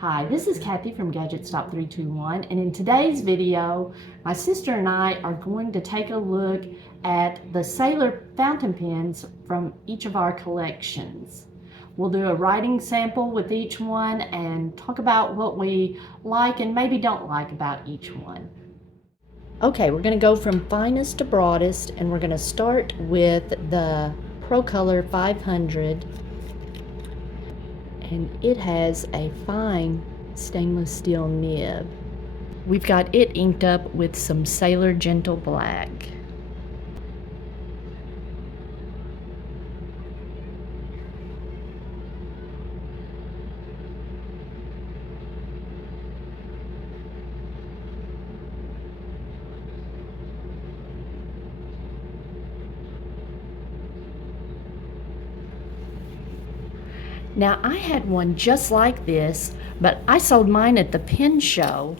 Hi, this is Kathy from Gadget Stop 321, and in today's video, my sister and I are going to take a look at the Sailor fountain pens from each of our collections. We'll do a writing sample with each one and talk about what we like and maybe don't like about each one. Okay, we're going to go from finest to broadest, and we're going to start with the Pro Color 500. And it has a fine stainless steel nib. We've got it inked up with some Sailor Gentle Black. Now, I had one just like this, but I sold mine at the pen show.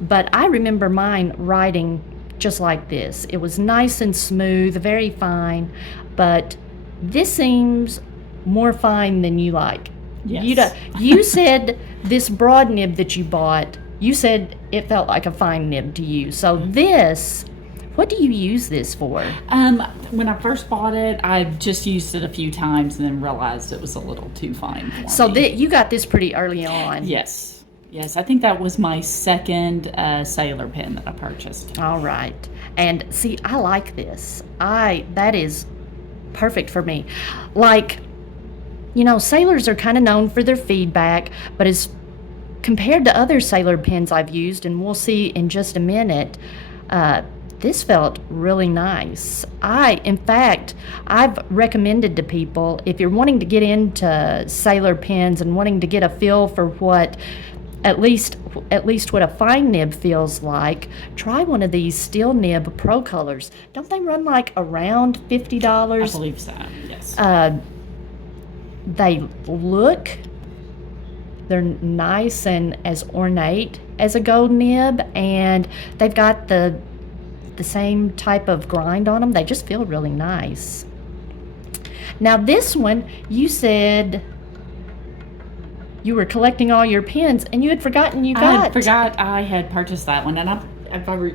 But I remember mine writing just like this. It was nice and smooth, very fine, but this seems more fine than you like. Yes. You said this broad nib that you bought, you said it felt like a fine nib to you. So this, what do you use this for? When I first bought it, I just used it a few times and then realized it was a little too fine for So me. you got this pretty early on. Yes. I think that was my second Sailor pen that I purchased. All right. And see, I like this. That is perfect for me. Like, sailors are kind of known for their feedback, but as compared to other Sailor pens I've used, and we'll see in just a minute, this felt really nice. In fact, I've recommended to people, if you're wanting to get into Sailor pens and wanting to get a feel for what at least what a fine nib feels like, try one of these steel nib Pro Colors. Don't they run like around $50? I believe so, yes. They're nice and as ornate as a gold nib, and they've got the same type of grind on them. They just feel really nice. Now this one, you said you were collecting all your pens and you had forgotten you got. I forgot I had purchased that one, and if I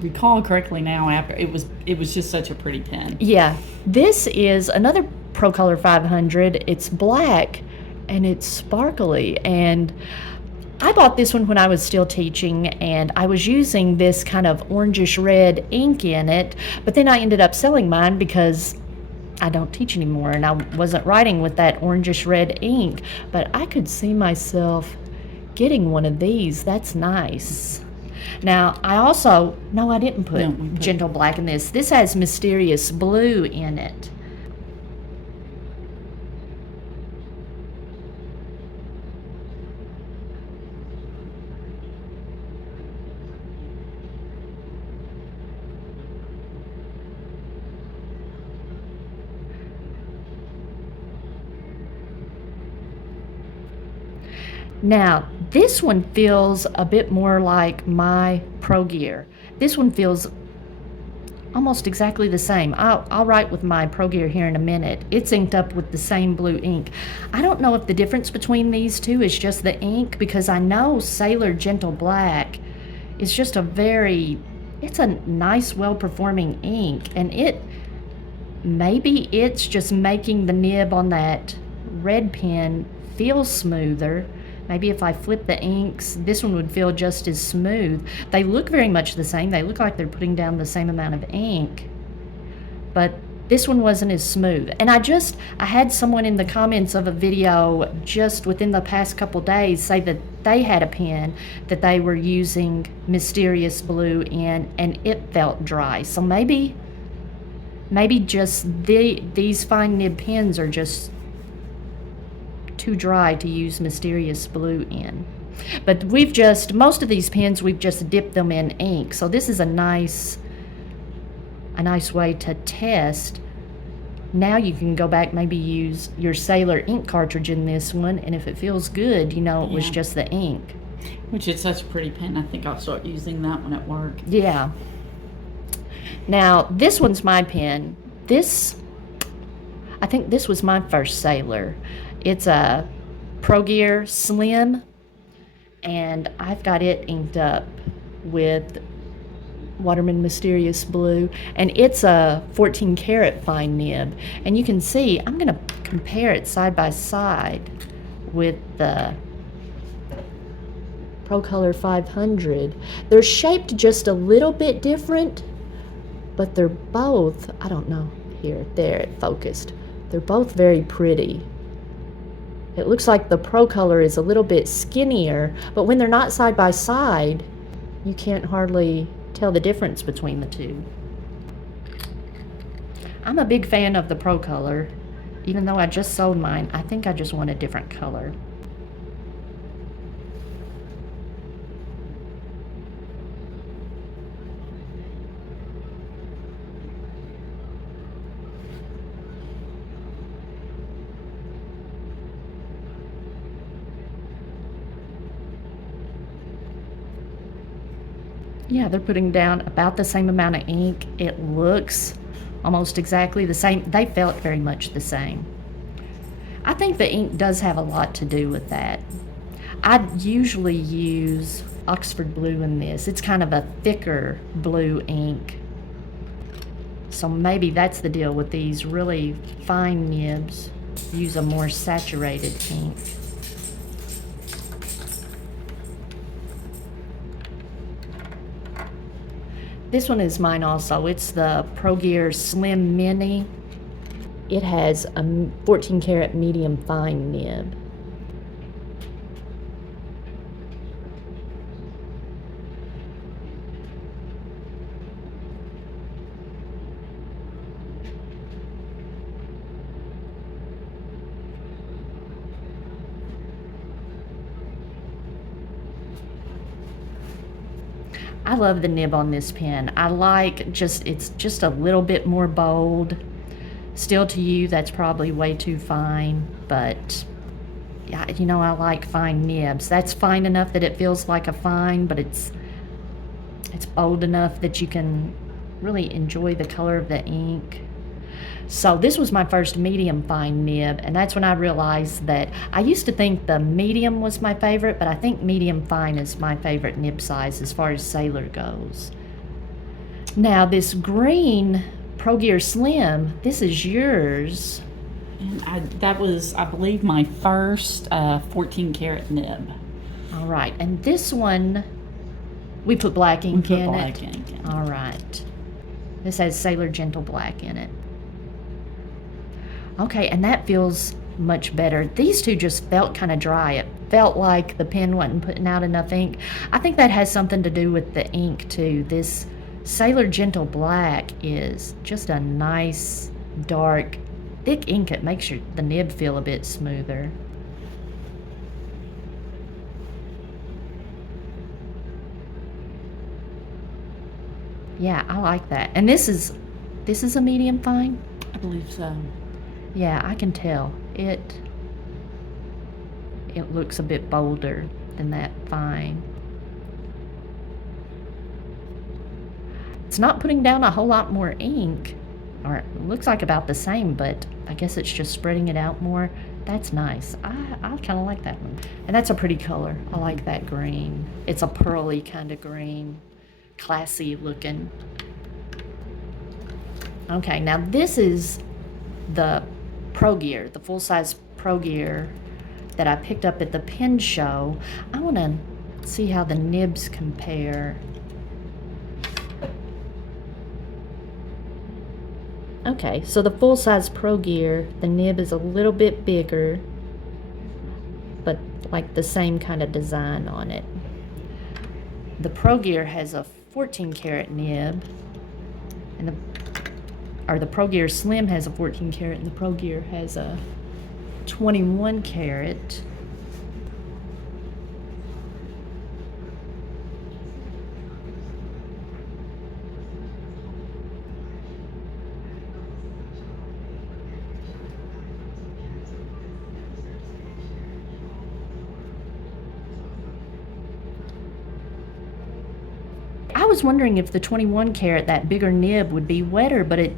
recall correctly now, after it was just such a pretty pen. Yeah, this is another Pro Color 500. It's black and it's sparkly, and I bought this one when I was still teaching, and I was using this kind of orangish red ink in it, but then I ended up selling mine because I don't teach anymore and I wasn't writing with that orangish red ink. But I could see myself getting one of these. That's nice. Now, I didn't put Gentle Black in this. This has Mysterious Blue in it. Now, this one feels a bit more like my Pro Gear. This one feels almost exactly the same. I'll write with my Pro Gear here in a minute. It's inked up with the same blue ink. I don't know if the difference between these two is just the ink, because I know Sailor Gentle Black is just it's a nice, well-performing ink, and maybe it's just making the nib on that red pen feel smoother. Maybe if I flip the inks, this one would feel just as smooth. They look very much the same. They look like they're putting down the same amount of ink, but this one wasn't as smooth. And I had someone in the comments of a video just within the past couple days say that they had a pen that they were using Mysterious Blue in, and it felt dry. So maybe just these fine nib pens are just too dry to use Mysterious Blue in. But most of these pens, we've just dipped them in ink. So this is a nice way to test. Now you can go back, maybe use your Sailor ink cartridge in this one, and if it feels good, it was just the ink. Which is such a pretty pen. I think I'll start using that one at work. Yeah. Now, this one's my pen. I think this was my first Sailor. It's a Pro Gear Slim and I've got it inked up with Waterman Mysterious Blue, and it's a 14 karat fine nib. And you can see, I'm going to compare it side by side with the Pro Color 500. They're shaped just a little bit different, but they're both, I don't know, here, there, it focused. They're both very pretty. It looks like the Pro Color is a little bit skinnier, but when they're not side by side, you can't hardly tell the difference between the two. I'm a big fan of the Pro Color. Even though I just sold mine, I think I just want a different color. Yeah, they're putting down about the same amount of ink. It looks almost exactly the same. They felt very much the same. I think the ink does have a lot to do with that. I usually use Oxford Blue in this. It's kind of a thicker blue ink. So maybe that's the deal with these really fine nibs. Use a more saturated ink. This one is mine also. It's the ProGear Slim Mini. It has a 14 karat medium fine nib. I love the nib on this pen. I like it's just a little bit more bold. Still, to you, that's probably way too fine, but yeah, you know, I like fine nibs. That's fine enough that it feels like a fine, but it's bold enough that you can really enjoy the color of the ink. So this was my first medium fine nib, and that's when I realized that I used to think the medium was my favorite, but I think medium fine is my favorite nib size as far as Sailor goes. Now this green ProGear Slim, this is yours. And that was, I believe, my first 14 karat nib. All right, and this one, we put black ink in black it. ink in it. All right. This has Sailor Gentle Black in it. Okay, and that feels much better. These two just felt kind of dry. It felt like the pen wasn't putting out enough ink. I think that has something to do with the ink too. This Sailor Gentle Black is just a nice, dark, thick ink. It makes the nib feel a bit smoother. Yeah, I like that. And this is a medium fine? I believe so. Yeah, I can tell. It looks a bit bolder than that fine. It's not putting down a whole lot more ink, or it looks like about the same, but I guess it's just spreading it out more. That's nice. I kind of like that one. And that's a pretty color. I like that green. It's a pearly kind of green. Classy looking. Okay, now this is the ProGear, the full-size ProGear that I picked up at the pen show. I want to see how the nibs compare. Okay, so the full-size ProGear, the nib is a little bit bigger, but like the same kind of design on it. The ProGear has a 14 karat nib, and the ProGear Slim has a 14 karat, and the ProGear has a 21 karat. I was wondering if the 21 karat, that bigger nib, would be wetter, but it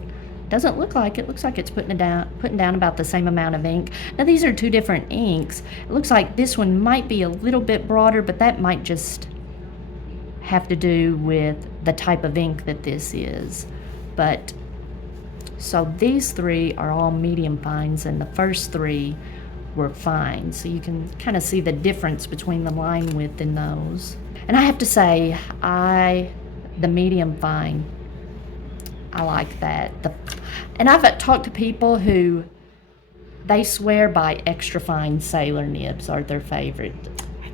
Doesn't look like it. Looks like it's putting down about the same amount of ink. Now these are two different inks. It looks like this one might be a little bit broader, but that might just have to do with the type of ink that this is. But so these three are all medium fines, and the first three were fine. So you can kind of see the difference between the line width in those. And I have to say, the medium fine, I like that. And I've talked to people who they swear by extra fine sailor nibs are their favorite.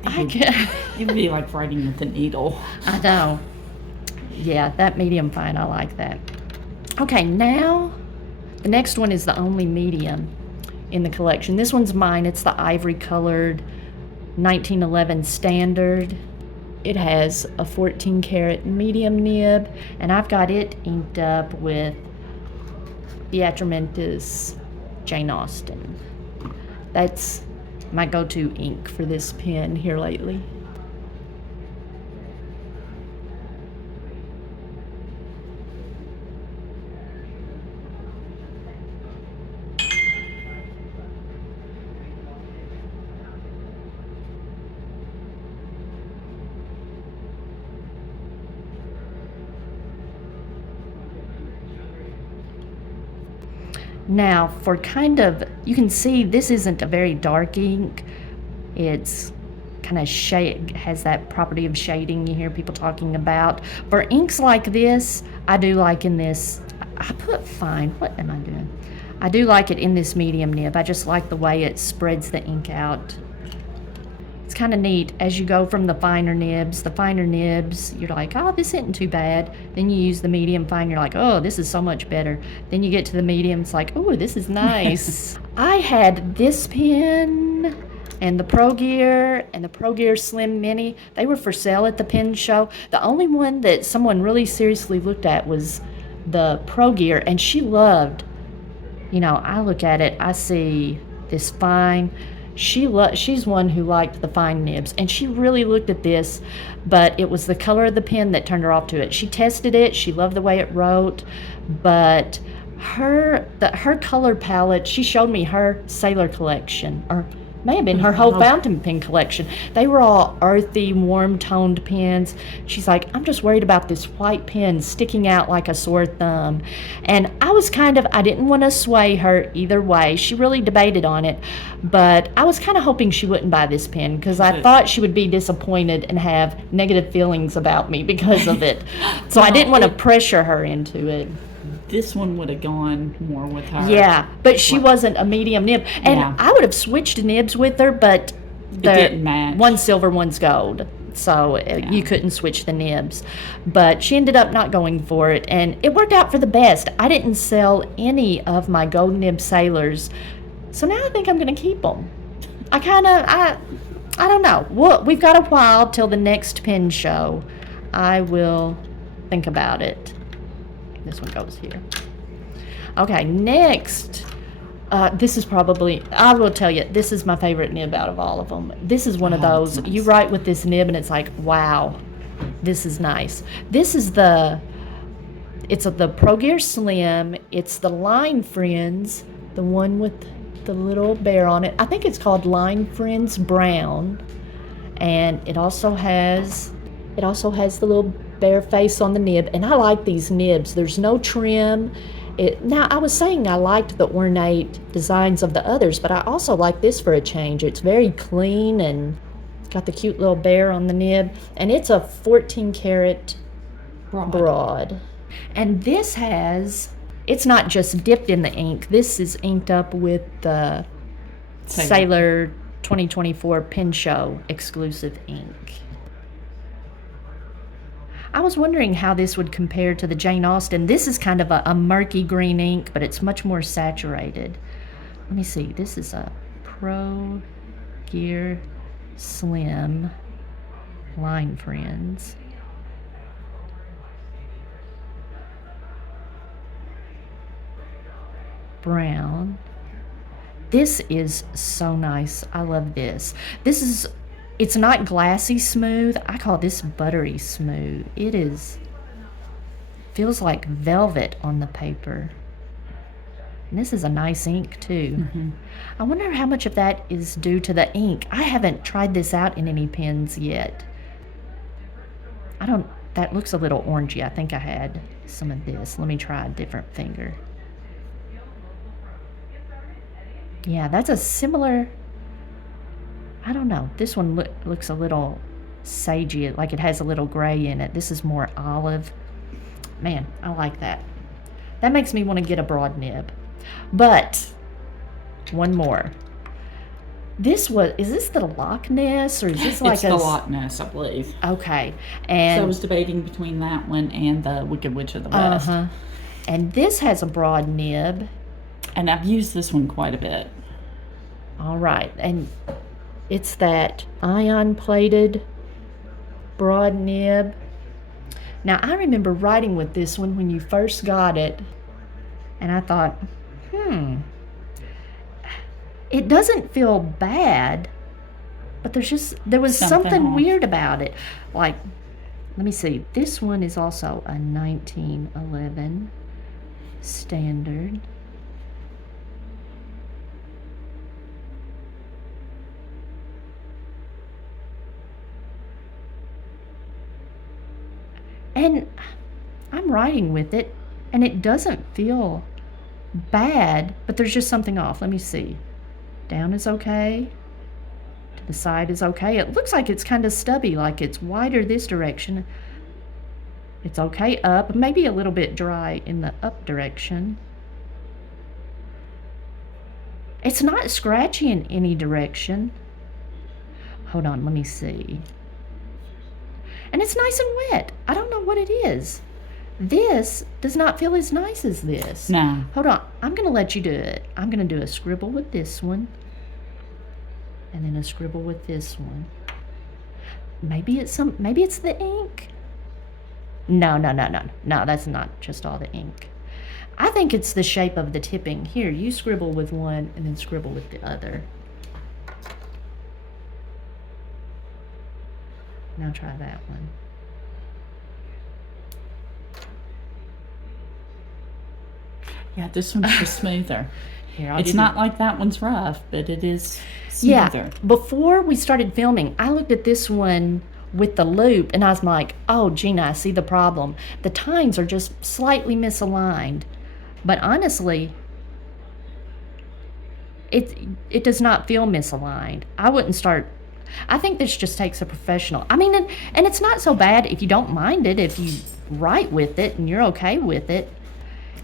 It'd be like writing with a needle. I know. Yeah, that medium fine, I like that. Okay, now the next one is the only medium in the collection. This one's mine. It's the ivory colored 1911 standard. It has a 14 karat medium nib, and I've got it inked up with the Atramentis Jane Austen. That's my go-to ink for this pen here lately. Now, for kind of, you can see this isn't a very dark ink. It's kind of has that property of shading you hear people talking about. For inks like this, I do like in this, I put fine, what am I doing? I do like it in this medium nib. I just like the way it spreads the ink out. It's kind of neat as you go from the finer nibs, you're like, oh, this isn't too bad. Then you use the medium fine, you're like, oh, this is so much better. Then you get to the medium, it's like, oh, this is nice. I had this pen and the Pro Gear and the Pro Gear Slim Mini. They were for sale at the pen show. The only one that someone really seriously looked at was the Pro Gear, and she loved, I look at it, I see this fine. She's one who liked the fine nibs, and she really looked at this, but it was the color of the pen that turned her off to it. She tested it, she loved the way it wrote, but her color palette, she showed me her Sailor collection, or may have been her whole fountain pen collection. They were all earthy, warm-toned pens. She's like, I'm just worried about this white pen sticking out like a sore thumb. And I didn't want to sway her either way. She really debated on it, but I was kind of hoping she wouldn't buy this pen because I thought she would be disappointed and have negative feelings about me because of it. So I didn't want to pressure her into it. This one would have gone more with her. Yeah, but she wasn't a medium nib. And Yeah. I would have switched nibs with her, but It didn't match. one's silver, one's gold. So you couldn't switch the nibs. But she ended up not going for it, and it worked out for the best. I didn't sell any of my gold nib sailors, so now I think I'm going to keep them. I don't know. We've got a while till the next pen show. I will think about it. This one goes here. Okay, next. This is probably, I will tell you, this is my favorite nib out of all of them. This is one of those, nice. you write with this nib and it's like, wow, this is nice. This is the Pro Gear Slim. It's the Line Friends, the one with the little bear on it. I think it's called Line Friends Brown. And it also has the little bear face on the nib, and I like these nibs. There's no trim. Now, I was saying I liked the ornate designs of the others, but I also like this for a change. It's very clean and got the cute little bear on the nib, and it's a 14 karat broad. And this it's not just dipped in the ink. This is inked up with the Sailor 2024 Pen Show exclusive ink. I was wondering how this would compare to the Jane Austen. This is kind of a murky green ink, but it's much more saturated. Let me see. This is a Pro Gear Slim Line Friends. Brown. This is so nice. I love this. It's not glassy smooth. I call this buttery smooth. Feels like velvet on the paper. And this is a nice ink too. Mm-hmm. I wonder how much of that is due to the ink. I haven't tried this out in any pens yet. That looks a little orangey. I think I had some of this. Let me try a different finger. Yeah, that's a similar, I don't know. This one looks a little sagey, like it has a little gray in it. This is more olive. Man, I like that. That makes me want to get a broad nib. But one more. Is this the Loch Ness, or is this like It's the Loch Ness, I believe. Okay. So And I was debating between that one and the Wicked Witch of the West. uh-huh. And this has a broad nib. And I've used this one quite a bit. All right. And it's that ion plated broad nib. Now, I remember writing with this one when you first got it, and I thought, it doesn't feel bad, but there was Something something off. weird about it. Like, let me see. This one is also a 1911 standard. And I'm writing with it, and it doesn't feel bad, but there's just something off. Let me see. Down is okay. To the side is okay. It looks like it's kind of stubby, like it's wider this direction. It's okay up, maybe a little bit dry in the up direction. It's not scratchy in any direction. Hold on, let me see. And it's nice and wet. I don't know what it is. This does not feel as nice as this. No. Hold on. I'm going to let you do it. I'm going to do a scribble with this one. And then a scribble with this one. Maybe it's the ink. No, that's not just all the ink. I think it's the shape of the tipping. Here, you scribble with one and then scribble with the other. Now try that one. Yeah, this one's just smoother. Here, I'll It's give not like that one's rough, but it is Yeah. smoother. Before we started filming, I looked at this one with the loop and I was like, oh, Gina, I see the problem. The tines are just slightly misaligned. But honestly, it does not feel misaligned. I wouldn't start. I think this just takes a professional. I mean, and it's not so bad if you don't mind it, if you write with it and you're okay with it.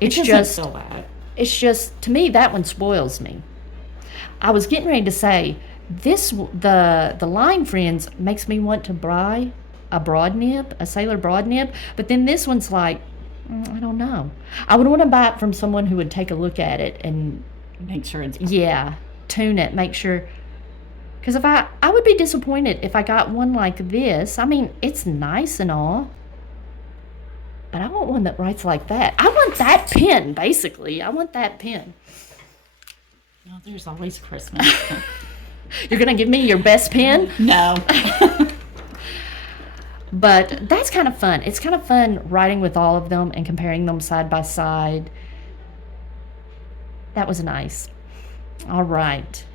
It's It just, doesn't feel bad. it's just, to me, that one spoils me. I was getting ready to say, the Line Friends makes me want to buy a broad nib, a Sailor broad nib, but then this one's like, I don't know. I would want to buy it from someone who would take a look at it and, Make sure it's yeah, tune it, make sure. Because if I would be disappointed if I got one like this. I mean, it's nice and all, but I want one that writes like that. I want that pen, basically. I want that pen. Oh, there's always Christmas. You're going to give me your best pen? No. But that's kind of fun. It's kind of fun writing with all of them and comparing them side by side. That was nice. All right.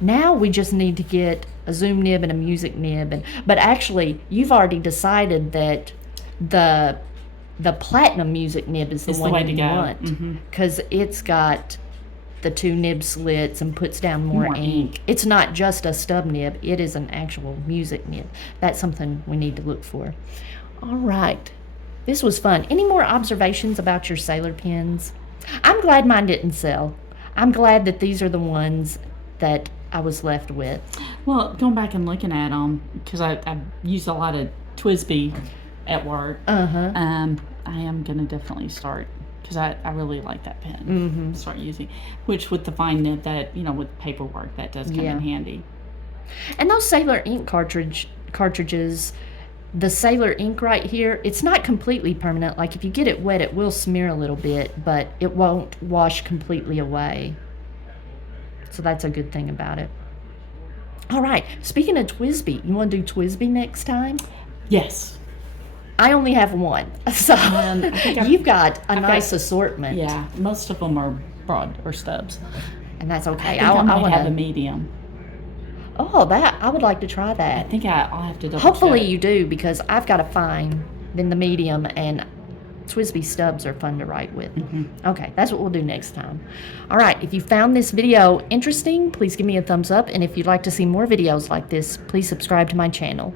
Now we just need to get a zoom nib and a music nib. But actually, you've already decided that the platinum music nib is the It's the one way to you go. want. Mhm. Because it's got the 2 nib slits and puts down more More ink. ink. It's not just a stub nib. It is an actual music nib. That's something we need to look for. All right. This was fun. Any more observations about your Sailor pens? I'm glad mine didn't sell. I'm glad that these are the ones that I was left with. Well, going back and looking at them, because I use a lot of TWSBI at work, Uh-huh. I am going to definitely start, because I really like that pen. Mm-hmm. Start using, which with the fine nib that, with paperwork, that does come Yeah. in handy. And those Sailor ink cartridges, the Sailor ink right here, it's not completely permanent. Like if you get it wet, it will smear a little bit, but it won't wash completely away. So that's a good thing about it. All right. Speaking of TWSBI, you want to do TWSBI next time? Yes. I only have one, so I think you've got a I've nice got- assortment. Yeah, most of them are broad or stubs. And that's okay. I think I might wanna, have a medium. Oh, that I would like to try I that. think I'll have to double Hopefully check. you do, because I've got a fine, then the medium, and Twisby stubs are fun to write with. Okay, that's what we'll do next time. All right, if you found this video interesting, please give me a thumbs up, and if you'd like to see more videos like this, please subscribe to my channel.